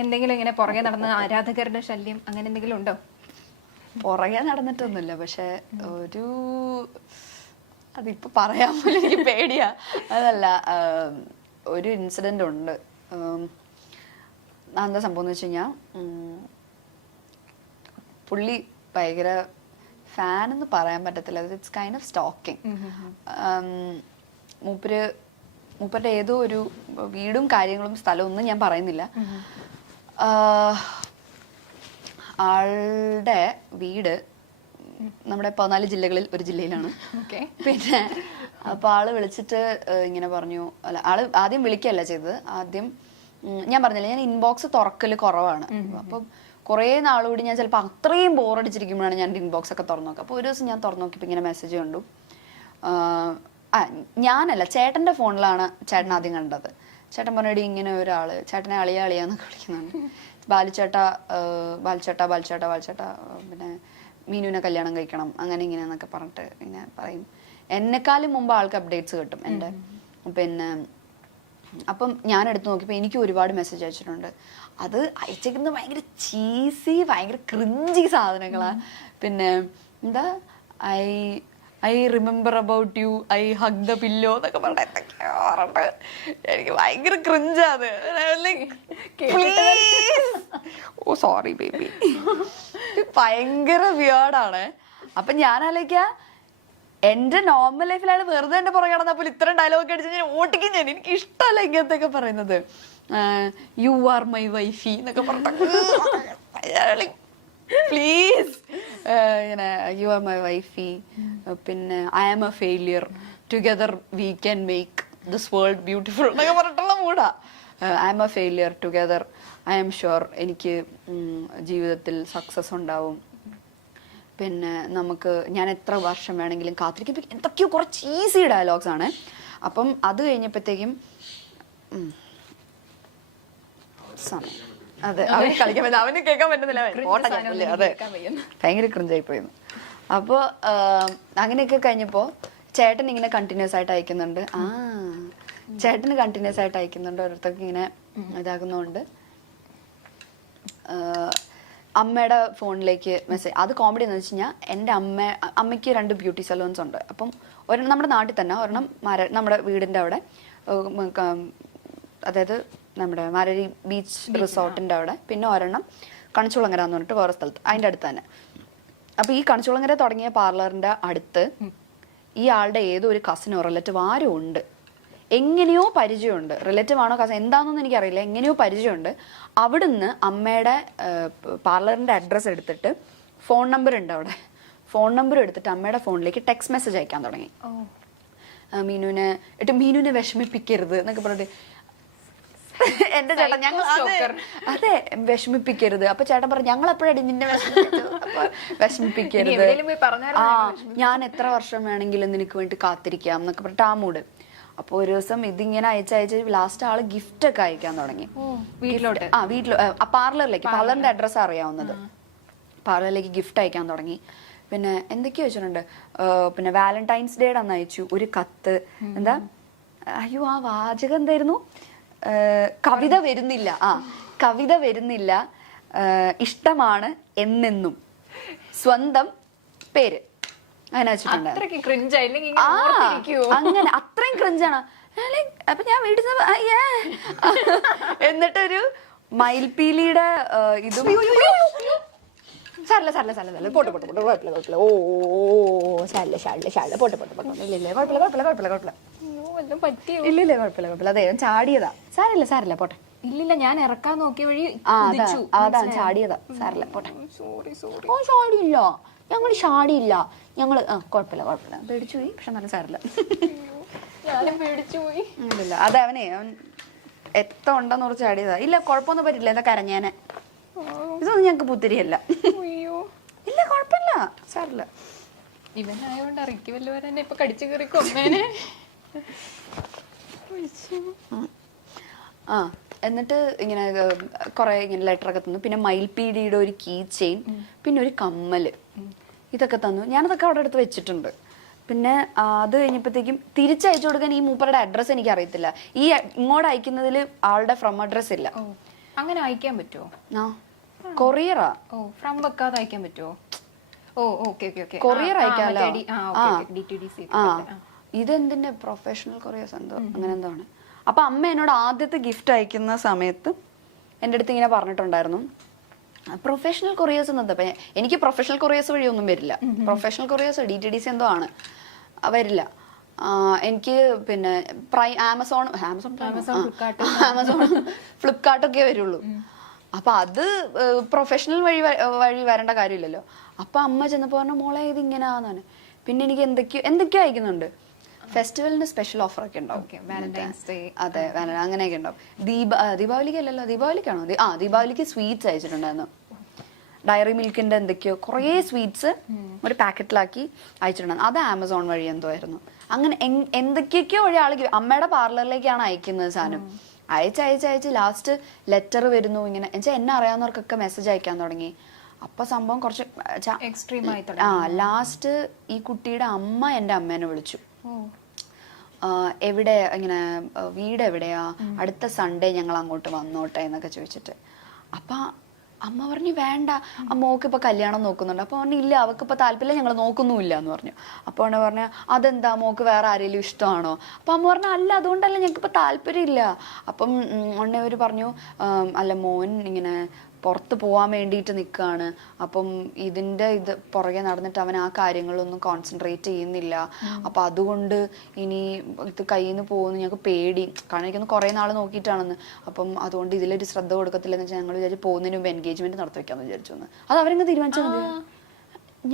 എന്തെങ്കിലും ഇങ്ങനെ പുറകെ നടന്ന ആരാധകരുടെ ശല്യം അങ്ങനെ എന്തെങ്കിലും ഉണ്ടോ? പുറകെ നടന്നിട്ടൊന്നുമില്ല, പക്ഷെ ഒരു അതിപ്പോ പറയാൻ പോലും എനിക്ക് പേടിയാ. അതല്ല, ഒരു ഇൻസിഡന്റ് ഉണ്ട്. എന്താ സംഭവം എന്ന് വെച്ച് കഴിഞ്ഞാൽ, പുള്ളി ഭയങ്കര ഫാൻ എന്ന് പറയാൻ പറ്റത്തില്ല, ഇറ്റ്സ് കൈൻഡ് ഓഫ് സ്റ്റോക്കിംഗ്. മൂപ്പരുടെ ഏതോ ഒരു വീടും കാര്യങ്ങളും സ്ഥലവും ഒന്നും ഞാൻ പറയുന്നില്ല. ആളുടെ വീട് നമ്മുടെ 14 ജില്ലകളിൽ ഒരു ജില്ലയിലാണ്. പിന്നെ അപ്പൊ ആള് വിളിച്ചിട്ട് ഇങ്ങനെ പറഞ്ഞു, അല്ല ആള് ആദ്യം വിളിക്കല്ല ചെയ്തത്, ആദ്യം ഞാൻ പറഞ്ഞില്ല, ഞാൻ ഇൻബോക്സ് തുറക്കല് കുറവാണ്. അപ്പൊ കുറെ നാളുകൂടി ഞാൻ ചിലപ്പോൾ അത്രയും ബോറടിച്ചിരിക്കുമ്പോഴാണ് ഞാൻ ഇൻബോക്സ് ഒക്കെ തുറന്നു നോക്കുക. അപ്പൊ ഒരു ദിവസം ഞാൻ തുറന്നു നോക്കിയപ്പോൾ ഇങ്ങനെ മെസ്സേജ് കണ്ടു. ഞാനല്ല, ചേട്ടന്റെ ഫോണിലാണ് ചേട്ടൻ ആദ്യം കണ്ടത്. ചേട്ടൻ പറഞ്ഞിട്ട് ഇങ്ങനെ ഒരാള് ചേട്ടനെ അളിയാന്നൊക്കെ വിളിക്കുന്നുണ്ട്. ബാലിച്ചേട്ട പിന്നെ മീനുവിനെ കല്യാണം കഴിക്കണം അങ്ങനെ ഇങ്ങനെയെന്നൊക്കെ പറഞ്ഞിട്ട് ഇങ്ങനെ പറയും. എന്നെക്കാളും മുമ്പ് ആൾക്ക് അപ്ഡേറ്റ്സ് കിട്ടും എൻ്റെ. പിന്നെ അപ്പം ഞാൻ എടുത്ത് നോക്കിയപ്പോൾ എനിക്ക് ഒരുപാട് മെസ്സേജ് അയച്ചിട്ടുണ്ട്. അത് അയച്ചേക്കുന്നത് ഭയങ്കര ചീസി, ഭയങ്കര ക്രിഞ്ചി സാധനങ്ങളാ. പിന്നെ എന്താ I remember about you, I hug the pillow എന്നൊക്കെ പറഞ്ഞിട്ട് എന്തൊക്കെയോ പറഞ്ഞിട്ട് എനിക്ക് ഭയങ്കര ക്രിഞ്ചാത്. ഓ സോറി ബേബി, ഭയങ്കര വിയേർഡാണ്. അപ്പൊ ഞാൻ ആലോചിക്കുക, എന്റെ നോർമൽ ലൈഫിൽ അയാൾ വെറുതെ എന്റെ പുറകെ നടന്നപ്പോൾ ഇത്രയും ഡയലോഗ് അടിച്ച് ഞാൻ ഓട്ടിക്കും. എനിക്ക് ഇഷ്ടമല്ല ഇങ്ങനത്തെ ഒക്കെ പറയുന്നത്. യു ആർ മൈ വൈഫി എന്നൊക്കെ പറഞ്ഞ പ്ലീസ്, ഇങ്ങനെ യു ആർ മൈ വൈഫി, പിന്നെ I am a failure, together we can make this world beautiful എന്നൊക്കെ പറഞ്ഞിട്ടുള്ള മൂടാ. I am a failure, together I am sure എനിക്ക് ജീവിതത്തിൽ സക്സസ് ഉണ്ടാവും, പിന്നെ നമുക്ക് ഞാൻ എത്ര വർഷം വേണമെങ്കിലും കാത്തിരിക്കും. എന്തൊക്കെയോ കുറച്ച് ഈസി ഡയലോഗ്സ് ആണ്. അപ്പം അത് കഴിഞ്ഞപ്പോഴത്തേക്കും സമയം, അതെ അവന് കളിക്കാൻ പറ്റില്ല, അവന് കേൾക്കാൻ പറ്റുന്നില്ല, അതെ ഭയങ്കര ക്രിഞ്ചായി പോയിരുന്നു. അപ്പോൾ അങ്ങനെയൊക്കെ കഴിഞ്ഞപ്പോൾ ചേട്ടൻ ഇങ്ങനെ കണ്ടിന്യൂസ് ആയിട്ട് അയക്കുന്നുണ്ട്. ചേട്ടന് കണ്ടിന്യൂസ് ആയിട്ട് അയക്കുന്നുണ്ട്, ഓരോരുത്തർക്ക് ഇങ്ങനെ ഇതാകുന്നതുകൊണ്ട് അമ്മയുടെ ഫോണിലേക്ക് മെസ്സേജ്. അത് കോമഡി എന്ന് വെച്ച് കഴിഞ്ഞാൽ, എൻ്റെ അമ്മയ്ക്ക് 2 ബ്യൂട്ടി സലൂൺസ് ഉണ്ട്. അപ്പം ഒരെണ്ണം നമ്മുടെ നാട്ടിൽ തന്നെ, ഒരെണ്ണം നമ്മുടെ വീടിൻ്റെ അവിടെ, അതായത് നമ്മുടെ മാരരി ബീച്ച് റിസോർട്ടിൻ്റെ അവിടെ, പിന്നെ ഒരെണ്ണം കണിച്ചുളങ്ങര എന്ന് പറഞ്ഞിട്ട് വേറെ സ്ഥലത്ത്, അതിൻ്റെ അടുത്ത് തന്നെ. അപ്പോൾ ഈ കണിച്ചുളങ്ങര തുടങ്ങിയ പാർലറിൻ്റെ അടുത്ത് ഈ ആളുടെ ഏതോ ഒരു കസിനോ റിലേറ്റീവ് ആരും ഉണ്ട്. എങ്ങനെയോ പരിചയമുണ്ട്, റിലേറ്റീവ് ആണോ കസിൻ എന്താണെന്നൊന്നും എനിക്കറിയില്ല, എങ്ങനെയോ പരിചയമുണ്ട്. അവിടുന്ന് അമ്മയുടെ പാർലറിൻ്റെ അഡ്രസ്സ് എടുത്തിട്ട്, ഫോൺ നമ്പർ ഉണ്ട് അവിടെ, ഫോൺ നമ്പർ എടുത്തിട്ട് അമ്മയുടെ ഫോണിലേക്ക് ടെക്സ്റ്റ് മെസ്സേജ് അയക്കാൻ തുടങ്ങി. മീനുവിനെ വിഷമിപ്പിക്കരുത് എന്നൊക്കെ പറഞ്ഞിട്ട് എന്റെ ചേട്ടൻ, ഞങ്ങൾ അതെ വിഷമിപ്പിക്കരുത്. അപ്പൊ ചേട്ടൻ പറഞ്ഞു, ഞങ്ങൾ എപ്പോഴാണ് നിന്നെ വിഷമിപ്പിക്കരുത്, ഞാൻ എത്ര വർഷം വേണമെങ്കിലും നിനക്ക് വേണ്ടി കാത്തിരിക്കാം എന്നൊക്കെ പറഞ്ഞിട്ട് ആ മൂഡ്. അപ്പൊ ഒരു ദിവസം ഇതിങ്ങനെ അയച്ച് ലാസ്റ്റ് ആള് ഗിഫ്റ്റ് ഒക്കെ അയക്കാൻ തുടങ്ങി വീട്ടിലോട്ട്. പാർലറിന്റെ അഡ്രസ്സ് അറിയാവുന്നത്, പാർലറിലേക്ക് ഗിഫ്റ്റ് അയക്കാൻ തുടങ്ങി. പിന്നെ എന്തൊക്കെയോ വെച്ചിട്ടുണ്ട്. പിന്നെ വാലന്റൈൻസ് ഡേയുടെ അന്ന് അയച്ചു ഒരു കത്ത്. എന്താ, അയ്യോ ആ വാചകം എന്തായിരുന്നു, കവിത വരുന്നില്ല, ഇഷ്ടമാണ് എന്നെന്നും, സ്വന്തം പേര്, അങ്ങനെ വെച്ചിട്ടുണ്ട്. അങ്ങനെ അത്രയും ക്രിഞ്ചാണ്. അപ്പൊ ഞാൻ വീട്ടിൽ എന്നിട്ടൊരു മയിൽപീലിയുടെ ഇതും അതെ ചാടിയതാ, സാരില്ല പോട്ടെ. ഇല്ലില്ല, ഞാൻ ഇറക്കാൻ നോക്കിയ വഴി അതാ ചാടിയതാ, സാരില്ല പോട്ടെ. ചാടിയില്ല, ഞങ്ങൾ ചാടിയില്ല, ഞങ്ങള് കുഴപ്പമില്ല, പേടിച്ചു പോയി, പക്ഷെ നല്ല സാരില്ല. ഇല്ല, അതെ അവൻ എത്ര ഉണ്ടെന്ന് കുറച്ച് ചാടിയതാ. ഇല്ല കുഴപ്പമൊന്നും പറ്റില്ല, എന്താ കരഞ്ഞാനെ, ഇതൊന്നും ഞങ്ങക്ക് പുത്തിരിയല്ല. ഇല്ല കുഴപ്പമില്ല, സാരില്ല. ഇവനായോണ്ട് ഇറക്കി വല്ലവരെ ഇപ്പൊ കടിച്ചു കയറി കൊന്നേനെ. എന്നിട്ട് ഇങ്ങനെ കുറെ ഇങ്ങനെ ലെറ്റർ ഒക്കെ തന്നു. പിന്നെ മയിൽപീടിയുടെ ഒരു കീ ചെയിൻ, പിന്നെ ഒരു കമ്മല്, ഇതൊക്കെ തന്നു. ഞാനതൊക്കെ അവിടെ അടുത്ത് വെച്ചിട്ടുണ്ട്. പിന്നെ അത് കഴിഞ്ഞപ്പോഴത്തേക്കും തിരിച്ചയച്ചു കൊടുക്കാൻ ഈ മൂപ്പറുടെ അഡ്രസ്സ് എനിക്ക് അറിയത്തില്ല. ഈ ഇങ്ങോട്ട് അയക്കുന്നതിൽ ആളുടെ ഫ്രം അഡ്രസ് ഇല്ല. അങ്ങനെ അയക്കാൻ പറ്റുമോ? കൊറിയറാ. ഓ, ഫ്രം വെക്കാതെ അയക്കാൻ പറ്റുമോ? Oh, okay okay okay. Courier അയക്കാമല്ലോ. ഇതെന്തിന്റെ പ്രൊഫഷണൽ കൊറിയേഴ്സ് എന്തോ അങ്ങനെ എന്തോ ആണ്. അപ്പൊ അമ്മ എന്നോട് ആദ്യത്തെ ഗിഫ്റ്റ് അയക്കുന്ന സമയത്ത് എൻ്റെ അടുത്ത് ഇങ്ങനെ പറഞ്ഞിട്ടുണ്ടായിരുന്നു, പ്രൊഫഷണൽ കൊറിയേഴ്സ് എന്നത്. എനിക്ക് പ്രൊഫഷണൽ കൊറിയേഴ്സ് വഴി ഒന്നും വരില്ല. പ്രൊഫഷണൽ കൊറിയേഴ്സ് DTDC എന്തോ ആണ്, വരില്ല. എനിക്ക് പിന്നെ ആമസോൺ ഫ്ലിപ്കാർട്ടൊക്കെ വരുള്ളൂ. അപ്പൊ അത് പ്രൊഫഷണൽ വഴി വരേണ്ട കാര്യമില്ലല്ലോ. അപ്പൊ അമ്മ ചെന്നപ്പോ പറഞ്ഞു, മോളെ ഇത് ഇങ്ങനെയാന്നാണ്. പിന്നെ എനിക്ക് എന്തൊക്കെയോ അയക്കുന്നുണ്ട്. ഫെസ്റ്റിവലിന്റെ സ്പെഷ്യൽ ഓഫർ ഒക്കെ ഉണ്ടാവും. അതെ, അങ്ങനെയൊക്കെ ഉണ്ടാവും. ദീപാവലിക്ക് അല്ലല്ലോ, ദീപാവലിക്കാണോ? ദീപാവലിക്ക് സ്വീറ്റ്സ് അയച്ചിട്ടുണ്ടായിരുന്നു. ഡയറി മിൽക്കിന്റെ എന്തൊക്കെയോ കുറേ സ്വീറ്റ്സ് ഒരു പാക്കറ്റിലാക്കി അയച്ചിട്ടുണ്ടായിരുന്നു. അത് ആമസോൺ വഴി എന്തോ ആയിരുന്നു. അങ്ങനെ എന്തൊക്കെയൊക്കെയോ വഴി ആൾക്ക് അമ്മയുടെ പാർലറിലേക്കാണ് അയക്കുന്നത് സാധനം. അയച്ച് ലാസ്റ്റ് ലെറ്റർ വരുന്നു. ഇങ്ങനെ എന്നുവെച്ചാൽ എന്നെ അറിയാവുന്നവർക്കൊക്കെ മെസ്സേജ് അയക്കാൻ തുടങ്ങി. അപ്പൊ സംഭവം കുറച്ച് എക്സ്ട്രീം ആയി. ലാസ്റ്റ് ഈ കുട്ടിയുടെ അമ്മ എൻ്റെ അമ്മേനെ വിളിച്ചു. എവിടെ ഇങ്ങനെ വീട് എവിടെയാ, അടുത്ത സൺഡേ ഞങ്ങൾ അങ്ങോട്ട് വന്നോട്ടെ എന്നൊക്കെ ചോദിച്ചിട്ട്. അപ്പൊ അമ്മ പറഞ്ഞു വേണ്ട, മോക്ക് ഇപ്പൊ കല്യാണം നോക്കുന്നുണ്ട്. അപ്പൊ പറഞ്ഞു ഇല്ല, അവൾക്ക് ഇപ്പൊ താല്പര്യം, ഞങ്ങൾ നോക്കുന്നുമില്ല എന്ന് പറഞ്ഞു. അപ്പൊ അവനെ പറഞ്ഞു അതെന്താ, മോക്ക് വേറെ ആരെങ്കിലും ഇഷ്ടമാണോ? അപ്പൊ അമ്മ പറഞ്ഞു അല്ല, അതുകൊണ്ടല്ല, ഞങ്ങൾക്ക് ഇപ്പൊ താല്പര്യം ഇല്ല. അപ്പം അവര് പറഞ്ഞു അല്ല, മോൻ ഇങ്ങനെ പുറത്ത് പോവാൻ വേണ്ടിയിട്ട് നിൽക്കുകയാണ്. അപ്പം ഇത് പുറകെ നടന്നിട്ട് അവൻ ആ കാര്യങ്ങളൊന്നും കോൺസെൻട്രേറ്റ് ചെയ്യുന്നില്ല. അപ്പൊ അതുകൊണ്ട് ഇനി ഇത് കയ്യിൽ നിന്ന് പോകുന്നു ഞങ്ങൾക്ക് പേടി. കാരണം എനിക്കൊന്ന് കുറേ നാൾ നോക്കിയിട്ടാണെന്ന്. അപ്പം അതുകൊണ്ട് ഇതിലൊരു ശ്രദ്ധ കൊടുക്കത്തില്ലെന്ന് വെച്ചാൽ ഞങ്ങൾ വിചാരിച്ചു പോകുന്നതിന് മുമ്പ് എൻഗേജ്മെന്റ് നടത്തി വെക്കാന്ന് വിചാരിച്ചു. അത് അവരെങ്ങ് തീരുമാനിച്ചാൽ മതി.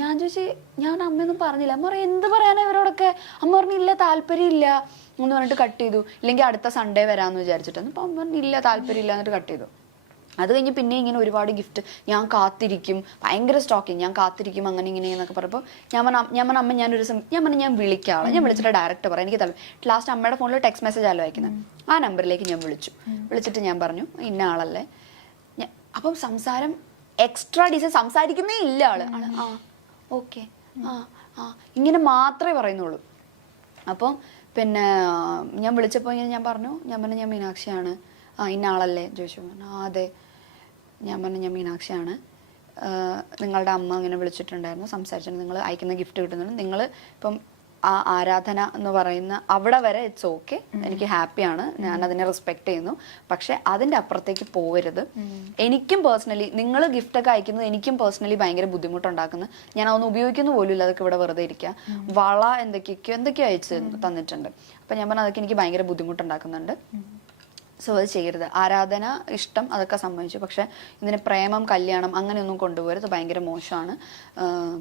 ഞാൻ ചോദിച്ചു, ഞാൻ അമ്മയൊന്നും പറഞ്ഞില്ല. അമ്മ പറയും എന്ത് പറയാനാ ഇവരോടൊക്കെ? അമ്മ പറഞ്ഞില്ല, താല്പര്യം ഇല്ല എന്ന് പറഞ്ഞിട്ട് കട്ട് ചെയ്തു. ഇല്ലെങ്കിൽ അടുത്ത സൺഡേ വരാമെന്ന് വിചാരിച്ചിട്ടാണ്. അപ്പൊ അമ്മ പറഞ്ഞില്ല, താല്പര്യം ഇല്ല എന്നിട്ട് കട്ട് ചെയ്തു. അത് കഴിഞ്ഞ് പിന്നെ ഇങ്ങനെ ഒരുപാട് ഗിഫ്റ്റ്, ഞാൻ കാത്തിരിക്കും, ഭയങ്കര സ്റ്റോക്കിങ്, ഞാൻ കാത്തിരിക്കും അങ്ങനെ ഇങ്ങനെ എന്നൊക്കെ പറഞ്ഞപ്പോൾ ഞാൻ അമ്മ ഞാൻ വിളിക്കാം, ഞാൻ വിളിച്ചിട്ട് ഡയറക്റ്റ് പറയാം എനിക്ക് താല്പര്യം. ലാസ്റ്റ് അമ്മയുടെ ഫോണിൽ ടെക്സ്റ്റ് മെസ്സേജ് ആലോ അയക്കുന്നത്. ആ നമ്പറിലേക്ക് ഞാൻ വിളിച്ചിട്ട് ഞാൻ പറഞ്ഞു ഇന്ന ആളല്ലേ. അപ്പം സംസാരം എക്സ്ട്രാ ഡീസൽ, സംസാരിക്കുന്നേ ഇല്ല ആള്. ഓക്കെ ഇങ്ങനെ മാത്രമേ പറയുന്നുള്ളൂ. അപ്പം പിന്നെ ഞാൻ വിളിച്ചപ്പോൾ ഇങ്ങനെ ഞാൻ പറഞ്ഞു ഞാൻ മീനാക്ഷിയാണ്. ഇന്ന ആളല്ലേ ചോദിച്ചു. അതെ. ഞാൻ പറഞ്ഞു ഞാൻ മീനാക്ഷിയാണ്, നിങ്ങളുടെ അമ്മ അങ്ങനെ വിളിച്ചിട്ടുണ്ടായിരുന്നു, സംസാരിച്ചിട്ടുണ്ട്, നിങ്ങൾ അയക്കുന്ന ഗിഫ്റ്റ് കിട്ടുന്നുണ്ട്, നിങ്ങൾ ഇപ്പം ആ ആരാധന എന്ന് പറയുന്ന അവിടെ വരെ ഇറ്റ്സ് ഓക്കെ, എനിക്ക് ഹാപ്പിയാണ്, ഞാൻ അതിനെ റെസ്പെക്ട് ചെയ്യുന്നു. പക്ഷെ അതിൻ്റെ അപ്പുറത്തേക്ക് പോകരുത്. എനിക്കും പേഴ്സണലി നിങ്ങൾ ഗിഫ്റ്റൊക്കെ അയക്കുന്നത് എനിക്കും പേഴ്സണലി ഭയങ്കര ബുദ്ധിമുട്ടുണ്ടാക്കുന്നു. ഞാൻ അതൊന്നും ഉപയോഗിക്കുന്ന പോലും ഇല്ല, അതൊക്കെ ഇവിടെ വെറുതെ ഇരിക്കുക. വള എന്തൊക്കെയോ അയച്ച് തന്നിട്ടുണ്ട്. അപ്പം ഞാൻ പറഞ്ഞു അതൊക്കെ എനിക്ക് ഭയങ്കര ബുദ്ധിമുട്ടുണ്ടാക്കുന്നുണ്ട്, സോ അത് ചെയ്യരുത്. ആരാധന, ഇഷ്ടം അതൊക്കെ സമ്മതിച്ചു, പക്ഷെ ഇതിന് പ്രേമം, കല്യാണം അങ്ങനെയൊന്നും കൊണ്ടുപോകരുത്, ഭയങ്കര മോശമാണ്.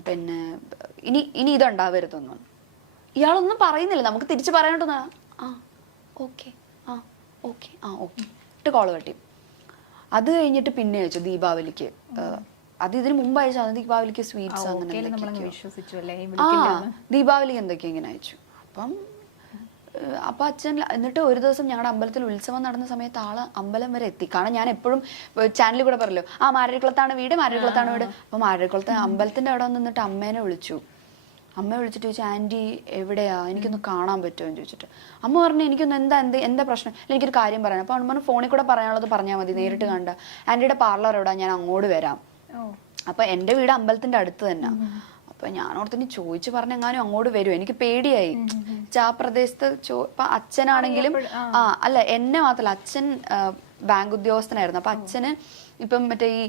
പിന്നെ ഇനി ഇതുണ്ടാവരുതൊന്നും. ഇയാളൊന്നും പറയുന്നില്ല, നമുക്ക് തിരിച്ച് പറയാനോട്ടൊന്നാ ഓക്കെ ഓക്കെ ഇട്ട് കോള് കട്ടി. അത് കഴിഞ്ഞിട്ട് പിന്നെ അയച്ചു ദീപാവലിക്ക്. അത് ഇതിന് മുമ്പ് അയച്ചു, ദീപാവലിക്ക് സ്വീറ്റ്സ് അങ്ങനെ ദീപാവലിക്ക് എന്തൊക്കെയാ ഇങ്ങനെ അയച്ചു. അപ്പം അച്ഛൻ എന്നിട്ട് ഒരു ദിവസം ഞങ്ങളുടെ അമ്പലത്തിൽ ഉത്സവം നടന്ന സമയത്ത് ആള് അമ്പലം വരെ എത്തി. കാരണം ഞാൻ എപ്പോഴും ചാനലിൽ കൂടെ പറയല്ലോ മാരരിക്കുളത്താണ് വീട്. അപ്പൊ മാരരിക്കുളത്ത് അമ്പലത്തിന്റെ അവിടെ നിന്നിട്ട് അമ്മേനെ വിളിച്ചു. അമ്മ വിളിച്ചിട്ട് ചോദിച്ചു ആന്റി എവിടെയാ, എനിക്കൊന്ന് കാണാൻ പറ്റുമോ എന്ന് ചോദിച്ചിട്ട്. അമ്മ പറഞ്ഞു എനിക്കൊന്ന് എന്താ പ്രശ്നം, എനിക്കൊരു കാര്യം പറയാം. അപ്പൊ അമ്മ ഫോണിൽ കൂടെ പറയാനുള്ളത് പറഞ്ഞാൽ മതി, നേരിട്ട് കണ്ട. ആന്റിയുടെ പാർലർ എവിടാ, ഞാൻ അങ്ങോട്ട് വരാം. അപ്പൊ എന്റെ വീട് അമ്പലത്തിന്റെ അടുത്ത് തന്നെ. അപ്പൊ ഞാൻ ഓർത്തിന് ചോദിച്ചു പറഞ്ഞെങ്ങാനും അങ്ങോട്ട് വരും. എനിക്ക് പേടിയായി. ആ പ്രദേശത്ത് ഇപ്പൊ അച്ഛനാണെങ്കിലും അല്ല എന്നെ മാത്രല്ല, അച്ഛൻ ബാങ്ക് ഉദ്യോഗസ്ഥനായിരുന്നു. അപ്പൊ അച്ഛന് ഇപ്പം മറ്റേ ഈ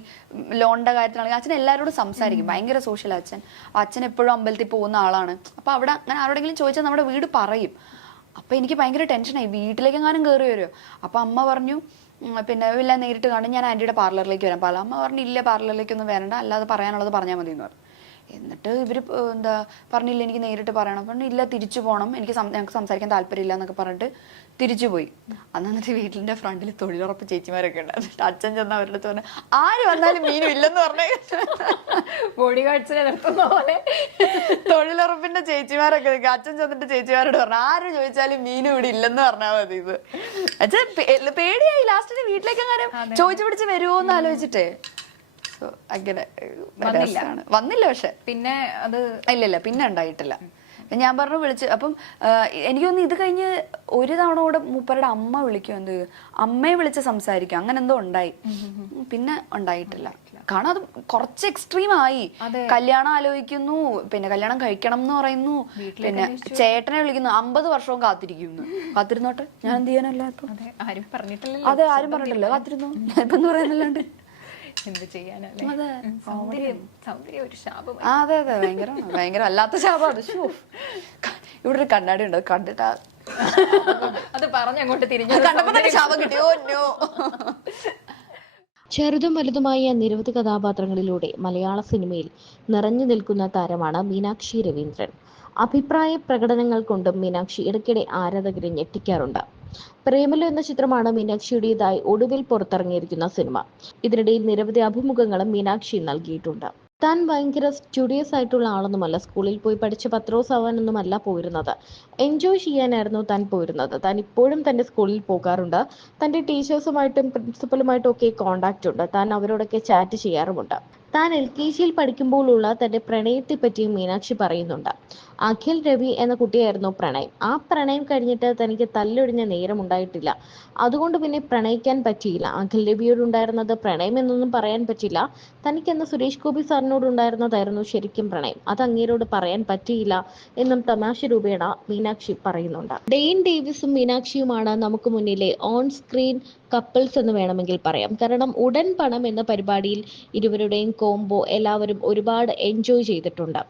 ലോണിന്റെ കാര്യത്തിലാണെങ്കിൽ അച്ഛൻ എല്ലാവരോടും സംസാരിക്കും, ഭയങ്കര സോഷ്യൽ അച്ഛൻ. അച്ഛൻ എപ്പോഴും അമ്പലത്തിൽ പോകുന്ന ആളാണ്. അപ്പൊ അവിടെ അങ്ങനെ ആരോടെങ്കിലും ചോദിച്ചാൽ നമ്മുടെ വീട് പറയും. അപ്പൊ എനിക്ക് ഭയങ്കര ടെൻഷനായി, വീട്ടിലേക്കെങ്ങാനും കയറി വരുമോ. അപ്പൊ അമ്മ പറഞ്ഞു പിന്നെ ഇല്ല, നേരിട്ട് കാണും, ഞാൻ ആന്റിയുടെ പാർലറിലേക്ക് വരാം. അമ്മ പറഞ്ഞു ഇല്ല, പാർലറിലേക്കൊന്നും വരണ്ട, അല്ലാതെ പറയാനുള്ളത് പറഞ്ഞാൽ മതി എന്ന് പറഞ്ഞു. എന്നിട്ട് ഇവര് പറഞ്ഞില്ല എനിക്ക് നേരിട്ട് പറയണം. പറഞ്ഞു ഇല്ല, തിരിച്ചു പോകണം, ഞങ്ങൾക്ക് സംസാരിക്കാൻ താല്പര്യമില്ല എന്നൊക്കെ പറഞ്ഞിട്ട് തിരിച്ചു പോയി. എന്നിട്ട് വീട്ടിന്റെ ഫ്രണ്ടിൽ തൊഴിലുറപ്പ് ചേച്ചിമാരൊക്കെ ഉണ്ട്. എന്നിട്ട് അച്ഛൻ ചെന്ന് അവരുടെ അടുത്ത് പറഞ്ഞു ആര് വന്നാലും മീനും ഇല്ലെന്ന് പറഞ്ഞേ. ബോഡി ഗാർഡ്സിനെ നിർത്തുന്ന പോലെ തൊഴിലുറപ്പിന്റെ ചേച്ചിമാരൊക്കെ അച്ഛൻ ചെന്നിട്ട് ചേച്ചിമാരോട് പറഞ്ഞു ആര് ചോദിച്ചാലും മീനും ഇവിടെ ഇല്ലെന്ന് പറഞ്ഞാൽ മതി. ഇത് അച്ഛൻ പേടിയായി. ലാസ്റ്റിന് വീട്ടിലേക്ക് അങ്ങനെ ചോദിച്ചു പിടിച്ച് വരുമോ എന്ന് ആലോചിച്ചിട്ടേ അങ്ങനെ വന്നില്ല. പക്ഷെ പിന്നെ അത് ഇല്ല പിന്നെ ഉണ്ടായിട്ടില്ല. ഞാൻ പറഞ്ഞു വിളിച്ച്. അപ്പം എനിക്ക് തോന്നുന്നു ഇത് കഴിഞ്ഞ് ഒരു തവണ കൂടെ മൂപ്പരുടെ അമ്മ വിളിക്കും, എന്ത് അമ്മയെ വിളിച്ച് സംസാരിക്കും, അങ്ങനെ എന്തോ ഉണ്ടായി. പിന്നെ ഉണ്ടായിട്ടില്ല. കാരണം അത് കുറച്ച് എക്സ്ട്രീം ആയി. കല്യാണം ആലോചിക്കുന്നു, പിന്നെ കല്യാണം കഴിക്കണം എന്ന് പറയുന്നു, പിന്നെ ചേട്ടനെ വിളിക്കുന്നു, 50 വർഷവും കാത്തിരിക്കുന്നു. കാത്തിരുന്നോട്ടെ, ഞാൻ എന്ത് ചെയ്യാനല്ല ഇപ്പൊ. അതെ, ആരും പറഞ്ഞിട്ടില്ല. കാത്തിരുന്നു ഇപ്പൊ എന്ന് പറയാനല്ലാണ്ട് എന്ത് ചെയ്യാനല്ലേ. അതെ, സൗന്ദര്യം ഒരു ശാപം. അതെ അതെ, ഭയങ്കര അല്ലാത്ത ശാപം അത്. ഇവിടെ ഒരു കണ്ണാടി ഉണ്ട്, കണ്ടിട്ടാ അത് പറഞ്ഞങ്ങോട്ട് തിരിഞ്ഞു കണ്ടപ്പോ തന്നെ ശാപം കിട്ടിയോ. ചെറുതും വലുതുമായ നിരവധി കഥാപാത്രങ്ങളിലൂടെ മലയാള സിനിമയിൽ നിറഞ്ഞു നിൽക്കുന്ന താരമാണ് മീനാക്ഷി രവീന്ദ്രൻ. അഭിപ്രായ പ്രകടനങ്ങൾ കൊണ്ടും മീനാക്ഷി ഇടയ്ക്കിടെ ആരാധകരെ ഞെട്ടിക്കാറുണ്ട്. പ്രേമലു എന്ന ചിത്രമാണ് മീനാക്ഷിയുടേതായി ഒടുവിൽ പുറത്തിറങ്ങിയിരിക്കുന്ന സിനിമ. ഇതിനിടയിൽ നിരവധി അഭിമുഖങ്ങളും മീനാക്ഷി നൽകിയിട്ടുണ്ട്. താൻ ഭയങ്കര സ്റ്റുഡിയസ് ആയിട്ടുള്ള ആളൊന്നുമല്ല, സ്കൂളിൽ പോയി പഠിച്ച് പത്രോസ് ആവാനൊന്നുമല്ല പോയിരുന്നത്, എൻജോയ് ചെയ്യാനായിരുന്നു താൻ പോയിരുന്നത്. താൻ ഇപ്പോഴും തൻ്റെ സ്കൂളിൽ പോകാറുണ്ട്. തൻ്റെ ടീച്ചേഴ്സുമായിട്ടും പ്രിൻസിപ്പലുമായിട്ടും ഒക്കെ കോണ്ടാക്റ്റ് ഉണ്ട്. താൻ അവരോടൊക്കെ ചാറ്റ് ചെയ്യാറുമുണ്ട്. താൻ LKG പഠിക്കുമ്പോഴുള്ള തൻ്റെ പ്രണയത്തെ പറ്റിയും മീനാക്ഷി പറയുന്നുണ്ട്. അഖിൽ രവി എന്ന കുട്ടിയായിരുന്നു പ്രണയം. ആ പ്രണയം കഴിഞ്ഞിട്ട് തനിക്ക് തല്ലൊടിഞ്ഞ നേരം ഉണ്ടായിട്ടില്ല. അതുകൊണ്ട് പിന്നെ പ്രണയിക്കാൻ പറ്റിയില്ല. അഖിൽ രവിയോടുണ്ടായിരുന്നത് പ്രണയം എന്നൊന്നും പറയാൻ പറ്റില്ല. തനിക്കെന്ന് സുരേഷ് ഗോപി സാറിനോടുണ്ടായിരുന്നതായിരുന്നു ശരിക്കും പ്രണയം. അത് അങ്ങേരോട് പറയാൻ പറ്റിയില്ല എന്നും തമാശ രൂപേണ മീനാക്ഷി പറയുന്നുണ്ട്. ഡെയിൻ ഡേവിസും മീനാക്ഷിയുമാണ് നമുക്ക് മുന്നിലെ ഓൺ സ്ക്രീൻ കപ്പിൾസ് എന്ന് വേണമെങ്കിൽ പറയാം. കാരണം ഉടൻ പണം എന്ന പരിപാടിയിൽ ഇരുവരുടെയും കോംബോ എല്ലാവരും ഒരുപാട് എൻജോയ് ചെയ്തിട്ടുണ്ട്.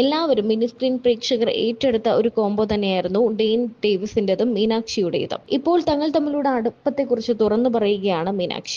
എല്ലാവരും മിനി സ്ക്രീൻ പ്രേക്ഷകർ ഏറ്റെടുത്ത ഒരു കോംബോ തന്നെയായിരുന്നു ഡെയിൻ ഡേവിസിൻ്റെതും മീനാക്ഷിയുടേതും. ഇപ്പോൾ തങ്ങൾ തമ്മിലുള്ള അടുപ്പത്തെക്കുറിച്ച് തുറന്നു പറയുകയാണ് മീനാക്ഷി.